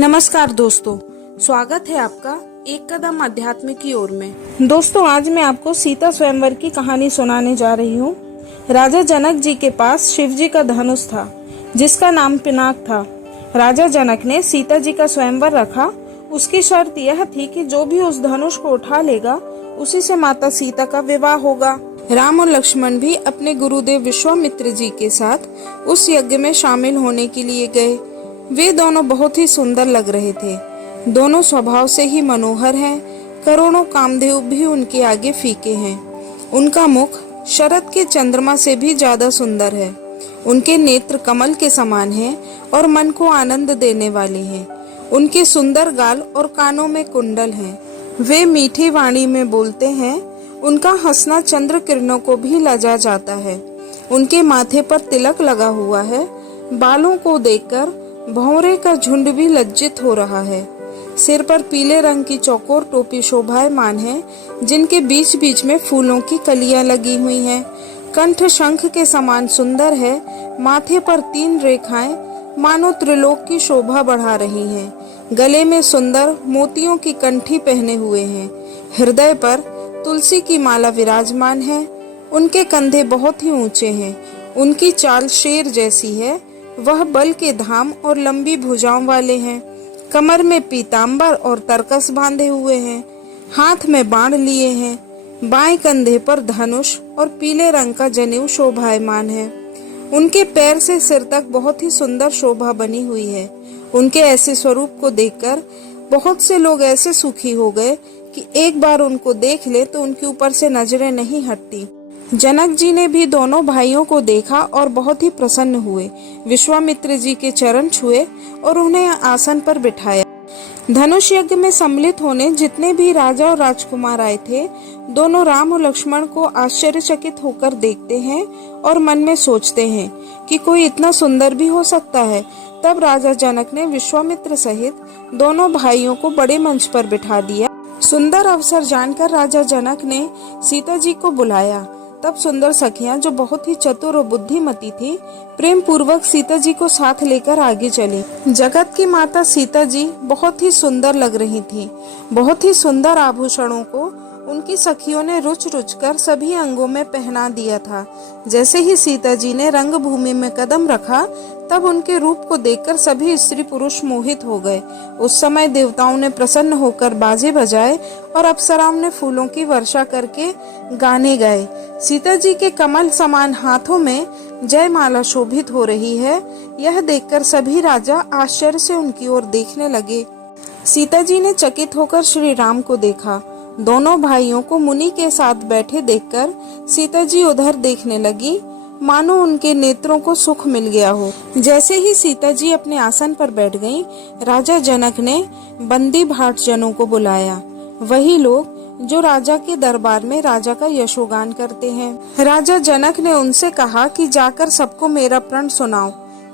नमस्कार दोस्तों, स्वागत है आपका एक कदम अध्यात्म की ओर में। दोस्तों, आज मैं आपको सीता स्वयंवर की कहानी सुनाने जा रही हूँ। राजा जनक जी के पास शिव जी का धनुष था जिसका नाम पिनाक था। राजा जनक ने सीता जी का स्वयंवर रखा। उसकी शर्त यह थी कि जो भी उस धनुष को उठा लेगा उसी से माता सीता का विवाह होगा। राम और लक्ष्मण भी अपने गुरुदेव विश्वामित्र जी के साथ उस यज्ञ में शामिल होने के लिए गए। वे दोनों बहुत ही सुंदर लग रहे थे। दोनों स्वभाव से ही मनोहर हैं। करोड़ों कामदेव भी उनके आगे फीके हैं। उनका मुख शरद के चंद्रमा से भी ज्यादा सुंदर है। उनके नेत्र कमल के समान हैं और मन को आनंद देने वाले हैं। उनके सुंदर गाल और कानों में कुंडल हैं। वे मीठी वाणी में बोलते हैं। उनका हंसना चंद्र किरणों को भी लजा जाता है। उनके माथे पर तिलक लगा हुआ है। बालों को देखकर भौरे का झुंड भी लज्जित हो रहा है। सिर पर पीले रंग की चौकोर टोपी शोभायमान है, जिनके बीच बीच में फूलों की कलियां लगी हुई हैं। कंठ शंख के समान सुंदर है। माथे पर 3 रेखाएं मानो त्रिलोक की शोभा बढ़ा रही हैं। गले में सुंदर मोतियों की कंठी पहने हुए हैं। हृदय पर तुलसी की माला विराजमान है। उनके कंधे बहुत ही ऊंचे हैं। उनकी चाल शेर जैसी है। वह बल के धाम और लंबी भुजाओं वाले हैं। कमर में पीतांबर और तरकस बांधे हुए हैं। हाथ में बाण लिए हैं। बाएं कंधे पर धनुष और पीले रंग का जनेऊ शोभायमान है। उनके पैर से सिर तक बहुत ही सुंदर शोभा बनी हुई है। उनके ऐसे स्वरूप को देखकर बहुत से लोग ऐसे सुखी हो गए कि एक बार उनको देख ले तो उनके ऊपर से नजरें नहीं हटती। जनक जी ने भी दोनों भाइयों को देखा और बहुत ही प्रसन्न हुए। विश्वामित्र जी के चरण छुए और उन्हें आसन पर बिठाया। धनुष यज्ञ में सम्मिलित होने जितने भी राजा और राजकुमार आए थे, दोनों राम और लक्ष्मण को आश्चर्यचकित होकर देखते हैं और मन में सोचते हैं कि कोई इतना सुंदर भी हो सकता है। तब राजा जनक ने विश्वामित्र सहित दोनों भाइयों को बड़े मंच पर बिठा दिया। सुंदर अवसर जानकर राजा जनक ने सीता जी को बुलाया। तब सुंदर सखियां, जो बहुत ही चतुर और बुद्धिमती थी, प्रेम पूर्वक सीता जी को साथ लेकर आगे चली। जगत की माता सीता जी बहुत ही सुंदर लग रही थी। बहुत ही सुंदर आभूषणों को उनकी सखियों ने रुच रुच कर सभी अंगों में पहना दिया था। जैसे ही सीता जी ने रंगभूमि में कदम रखा, तब उनके रूप को देखकर सभी स्त्री पुरुष मोहित हो गए। उस समय देवताओं ने प्रसन्न होकर बाजे बजाए और अप्सराओं ने फूलों की वर्षा करके गाने गाए। सीता जी के कमल समान हाथों में जयमाला शोभित हो रही है। यह देखकर सभी राजा आश्चर्य से उनकी ओर देखने लगे। सीता जी ने चकित होकर श्री राम को देखा। दोनों भाइयों को मुनि के साथ बैठे देखकर सीता जी उधर देखने लगी, मानो उनके नेत्रों को सुख मिल गया हो। जैसे ही सीता जी अपने आसन पर बैठ गईं, राजा जनक ने बंदी भाट जनों को बुलाया। वही लोग जो राजा के दरबार में राजा का यशोगान करते हैं। राजा जनक ने उनसे कहा कि जाकर सबको मेरा प्रण सुनाओ।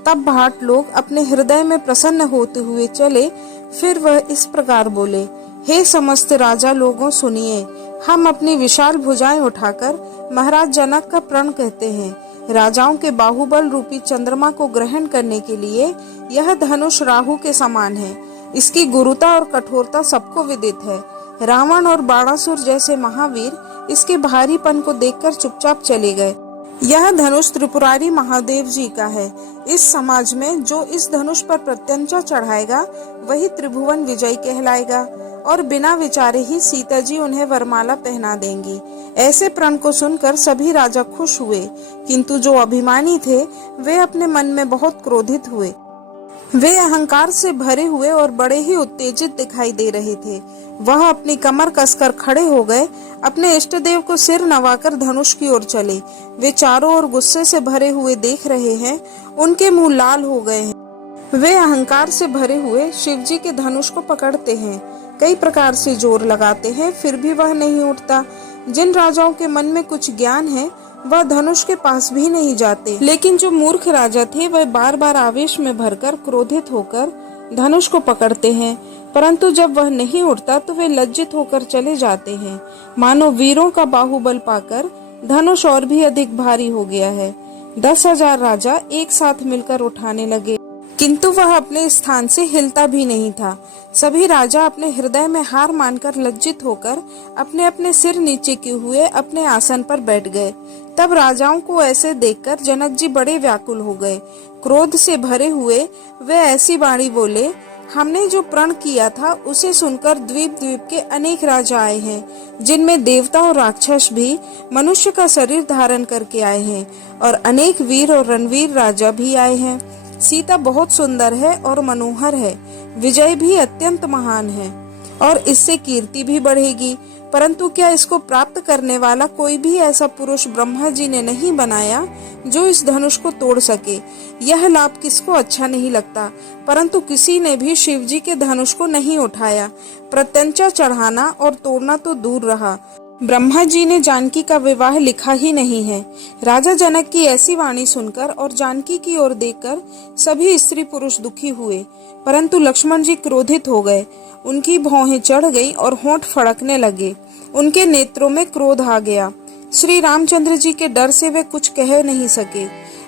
तब भाट लोग अपने हृदय में प्रसन्न होते हुए चले। फिर वह इस प्रकार बोले, हे समस्त राजा लोगों, सुनिए। हम अपनी विशाल भुजाएं उठाकर महाराज जनक का प्रण कहते हैं। राजाओं के बाहुबल रूपी चंद्रमा को ग्रहण करने के लिए यह धनुष राहु के समान है। इसकी गुरुता और कठोरता सबको विदित है। रावण और बाणासुर जैसे महावीर इसके भारीपन को देखकर चुपचाप चले गए। यह धनुष त्रिपुरारी महादेव जी का है। इस समाज में जो इस धनुष पर प्रत्यंचा चढ़ाएगा वही त्रिभुवन विजयी कहलाएगा और बिना विचारे ही सीता जी उन्हें वरमाला पहना देंगी। ऐसे प्रण को सुनकर सभी राजा खुश हुए, किंतु जो अभिमानी थे वे अपने मन में बहुत क्रोधित हुए। वे अहंकार से भरे हुए और बड़े ही उत्तेजित दिखाई दे रहे थे। वह अपनी कमर कसकर खड़े हो गए। अपने इष्ट देव को सिर नवाकर धनुष की ओर चले। वे चारों ओर गुस्से से भरे हुए देख रहे हैं। उनके मुंह लाल हो गए हैं। वे अहंकार से भरे हुए शिव जी के धनुष को पकड़ते हैं। कई प्रकार से जोर लगाते हैं, फिर भी वह नहीं उठता। जिन राजाओं के मन में कुछ ज्ञान है वह धनुष के पास भी नहीं जाते, लेकिन जो मूर्ख राजा थे वह बार बार आवेश में भरकर क्रोधित होकर धनुष को पकड़ते हैं, परंतु जब वह नहीं उठता तो वे लज्जित होकर चले जाते हैं। मानो वीरों का बाहुबल पाकर धनुष और भी अधिक भारी हो गया है। 10,000 राजा एक साथ मिलकर उठाने लगे, किंतु वह अपने स्थान से हिलता भी नहीं था। सभी राजा अपने हृदय में हार मानकर लज्जित होकर अपने अपने सिर नीचे किए हुए अपने आसन पर बैठ गए। तब राजाओं को ऐसे देखकर जनक जी बड़े व्याकुल हो गए। क्रोध से भरे हुए वे ऐसी वाणी बोले, हमने जो प्रण किया था उसे सुनकर द्वीप द्वीप के अनेक राजा आए हैं, जिनमें देवता और राक्षस भी मनुष्य का शरीर धारण करके आए हैं, और अनेक वीर और रणवीर राजा भी आए हैं। सीता बहुत सुंदर है और मनोहर है, विजय भी अत्यंत महान है, और इससे कीर्ति भी बढ़ेगी। परंतु क्या इसको प्राप्त करने वाला कोई भी ऐसा पुरुष ब्रह्मा जी ने नहीं बनाया जो इस धनुष को तोड़ सके। यह लाभ किसको अच्छा नहीं लगता, परंतु किसी ने भी शिव जी के धनुष को नहीं उठाया। प्रत्यंचा चढ़ाना और तोड़ना तो दूर रहा, ब्रह्मा जी ने जानकी का विवाह लिखा ही नहीं है। राजा जनक की ऐसी वाणी सुनकर और जानकी की ओर देखकर सभी स्त्री पुरुष दुखी हुए, परंतु लक्ष्मण जी क्रोधित हो गए। उनकी भौहें चढ़ गई और होंठ फड़कने लगे। उनके नेत्रों में क्रोध आ गया। श्री रामचंद्र जी के डर से वे कुछ कह नहीं सके।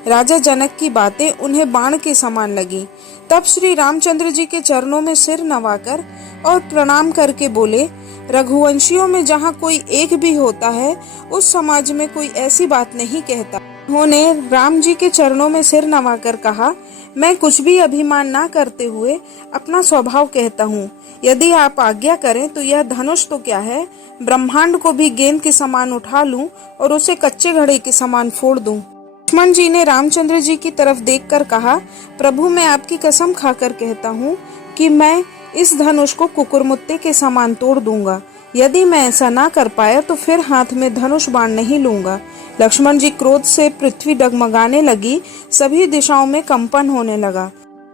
राजा जनक की बातें उन्हें बाण के समान लगी। तब श्री रामचंद्र जी के चरणों में सिर नवाकर और प्रणाम करके बोले, रघुवंशियों में जहाँ कोई एक भी होता है, उस समाज में कोई ऐसी बात नहीं कहता। उन्होंने राम जी के चरणों में सिर नवाकर कहा, मैं कुछ भी अभिमान ना करते हुए अपना स्वभाव कहता हूँ। यदि आप आज्ञा करें तो यह धनुष तो क्या है, ब्रह्मांड को भी गेंद के समान उठा लूं और उसे कच्चे घड़े के समान फोड़ दूं। लक्ष्मण जी ने रामचंद्र जी की तरफ देखकर कहा, प्रभु मैं आपकी कसम खाकर कहता हूँ कि मैं इस धनुष को कुकुरमुत्ते के समान तोड़ दूंगा। यदि मैं ऐसा ना कर पाया तो फिर हाथ में धनुष बाण नहीं लूंगा। लक्ष्मण जी क्रोध से पृथ्वी डगमगाने लगी, सभी दिशाओं में कंपन होने लगा।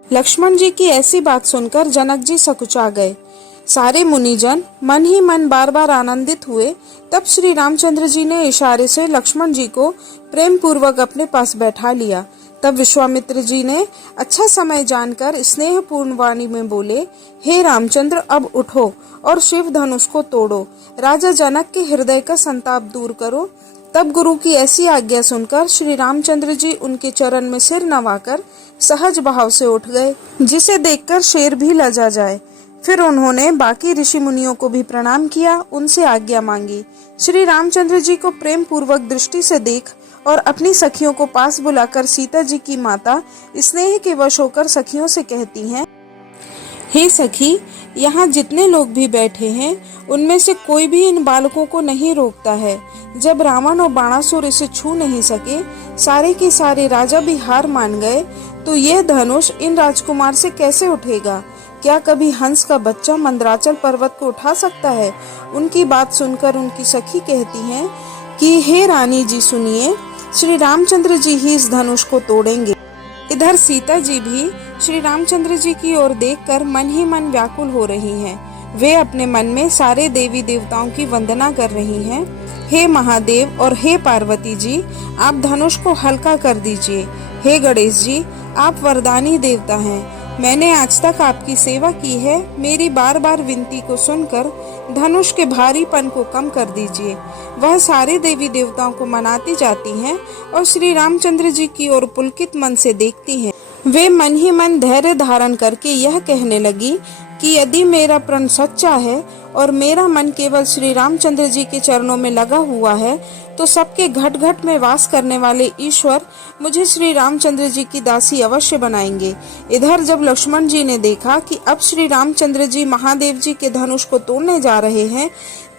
लक्ष्मण जी की ऐसी बात सुनकर जनक जी सकुचा गए। सारे मुनिजन मन ही मन बार बार आनंदित हुए। तब श्री रामचंद्र जी ने इशारे से लक्ष्मण जी को प्रेम पूर्वक अपने पास बैठा लिया। तब विश्वामित्र जी ने अच्छा समय जानकर स्नेहपूर्ण वाणी में बोले, हे रामचंद्र अब उठो और शिव धनुष को तोड़ो, राजा जनक के हृदय का संताप दूर करो। तब गुरु की ऐसी आज्ञा सुनकर श्री रामचंद्र जी उनके चरण में सिर नवाकर सहज भाव से उठ गए, जिसे देखकर शेर भी लजा जाए। फिर उन्होंने बाकी ऋषि मुनियों को भी प्रणाम किया, उनसे आज्ञा मांगी। श्री रामचंद्र जी को प्रेम पूर्वक दृष्टि से देख और अपनी सखियों को पास बुलाकर सीता जी की माता स्नेह के वश होकर सखियों से कहती हैं, हे सखी, यहाँ जितने लोग भी बैठे हैं उनमें से कोई भी इन बालकों को नहीं रोकता है। जब रावण और बाणासुर इसे छू नहीं सके, सारे के सारे राजा भी हार मान गए, तो यह धनुष इन राजकुमार से कैसे उठेगा? क्या कभी हंस का बच्चा मंदराचल पर्वत को उठा सकता है? उनकी बात सुनकर उनकी सखी कहती हैं कि हे रानी जी सुनिए, श्री रामचंद्र जी ही इस धनुष को तोड़ेंगे। इधर सीता जी भी श्री रामचंद्र जी की ओर देखकर मन ही मन व्याकुल हो रही हैं। वे अपने मन में सारे देवी देवताओं की वंदना कर रही हैं। हे महादेव और हे पार्वती जी, आप धनुष को हल्का कर दीजिए। हे गणेश जी, आप वरदानी देवता हैं। मैंने आज तक आपकी सेवा की है, मेरी बार बार विनती को सुनकर धनुष के भारीपन को कम कर दीजिए। वह सारे देवी देवताओं को मनाती जाती हैं और श्री रामचंद्र जी की ओर पुलकित मन से देखती हैं। वे मन ही मन धैर्य धारण करके यह कहने लगी कि यदि मेरा प्रण सच्चा है और मेरा मन केवल श्री रामचंद्र जी के चरणों में लगा हुआ है, तो सबके घट घट में वास करने वाले ईश्वर मुझे श्री रामचंद्र जी की दासी अवश्य बनाएंगे। इधर जब लक्ष्मण जी ने देखा कि अब श्री रामचंद्र जी महादेव जी के धनुष को तोड़ने जा रहे हैं,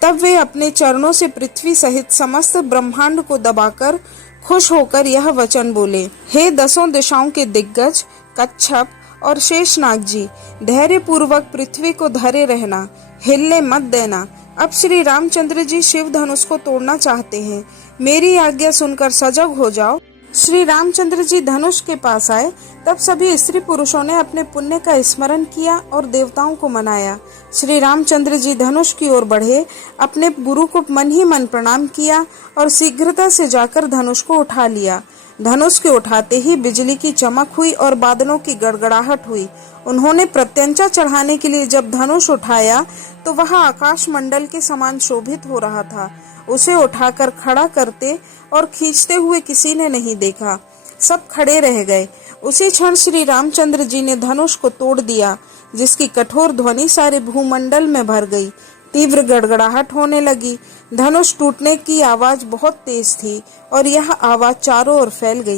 तब वे अपने चरणों से पृथ्वी सहित समस्त ब्रह्मांड को दबाकर खुश होकर यह वचन बोले, हे दसों दिशाओं के दिग्गज कच्छप और शेषनाग जी, धैर्य पूर्वक पृथ्वी को धरे रहना, हिलने मत देना। अब श्री रामचंद्र जी शिव धनुष को तोड़ना चाहते हैं, मेरी आज्ञा सुनकर सजग हो जाओ। श्री रामचंद्र जी धनुष के पास आए, तब सभी स्त्री पुरुषों ने अपने पुण्य का स्मरण किया और देवताओं को मनाया। श्री रामचंद्र जी धनुष की ओर बढ़े, अपने गुरु को मन ही मन प्रणाम किया और शीघ्रता से जाकर धनुष को उठा लिया। धनुष के उठाते ही बिजली की चमक हुई और बादलों की गड़गड़ाहट हुई। उन्होंने प्रत्यंचा चढ़ाने के लिए जब धनुष उठाया तो वह आकाश मंडल के समान शोभित हो रहा था। उसे उठाकर खड़ा करते और खींचते हुए किसी ने नहीं देखा, सब खड़े रह गए। उसी क्षण श्री रामचंद्र जी ने धनुष को तोड़ दिया, जिसकी कठोर ध्वनि सारे भूमंडल में भर गई। तीव्र गड़गड़ाहट होने लगी। धनुष टूटने की आवाज बहुत तेज थी और यह आवाज चारों ओर फैल गई।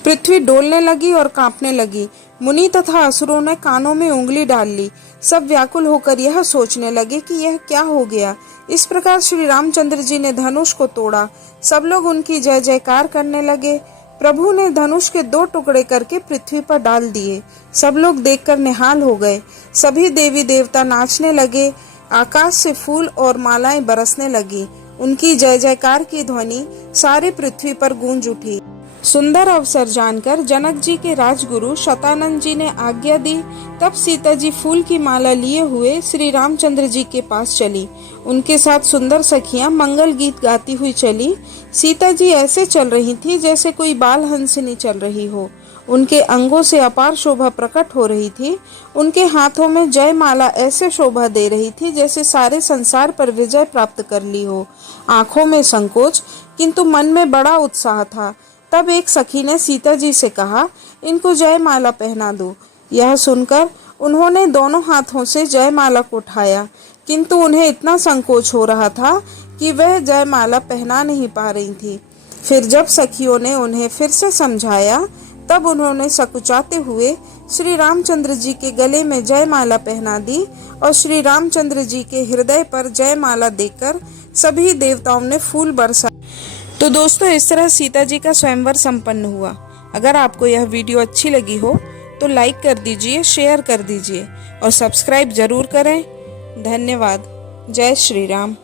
पृथ्वी डोलने लगी और कांपने लगी। मुनि तथा असुरों ने कानों में उंगली डाल ली। सब व्याकुल होकर यह सोचने लगे कि यह क्या हो गया। इस प्रकार श्री रामचंद्र जी ने धनुष को तोड़ा। सब लोग उनकी जय जयकार करने लगे। प्रभु ने धनुष के 2 टुकड़े करके पृथ्वी पर डाल दिए। सब लोग देखकर निहाल हो गए। सभी देवी देवता नाचने लगे। आकाश से फूल और मालाएं बरसने लगी। उनकी जय जयकार की ध्वनि सारी पृथ्वी पर गूंज उठी। सुंदर अवसर जानकर जनक जी के राजगुरु शतानंद जी ने आज्ञा दी। तब सीता जी फूल की माला लिए हुए श्री रामचंद्र जी के पास चली। उनके साथ सुंदर सखियां मंगल गीत गाती हुई चली। सीता जी ऐसे चल रही थी जैसे कोई बाल हंसनी चल रही हो। उनके अंगों से अपार शोभा प्रकट हो रही थी। उनके हाथों में जय माला ऐसे शोभा दे रही थी जैसे सारे संसार पर विजय प्राप्त कर ली हो। आंखों में संकोच किंतु मन में बड़ा उत्साह था। तब एक सखी ने सीता जी से कहा, इनको जय माला पहना दो। यह सुनकर उन्होंने दोनों हाथों से जय माला को उठाया, किंतु उन्हें इतना संकोच हो रहा था कि वह जय माला पहना नहीं पा रही थी। फिर जब सखियों ने उन्हें फिर से समझाया, तब उन्होंने सकुचाते हुए श्री रामचंद्र जी के गले में जय माला पहना दी और श्री रामचंद्र जी के हृदय पर जय माला देकर सभी देवताओं ने फूल बरसाए। तो दोस्तों, इस तरह सीता जी का स्वयंवर संपन्न हुआ। अगर आपको यह वीडियो अच्छी लगी हो तो लाइक कर दीजिए, शेयर कर दीजिए और सब्सक्राइब जरूर करें। धन्यवाद। जय श्री राम।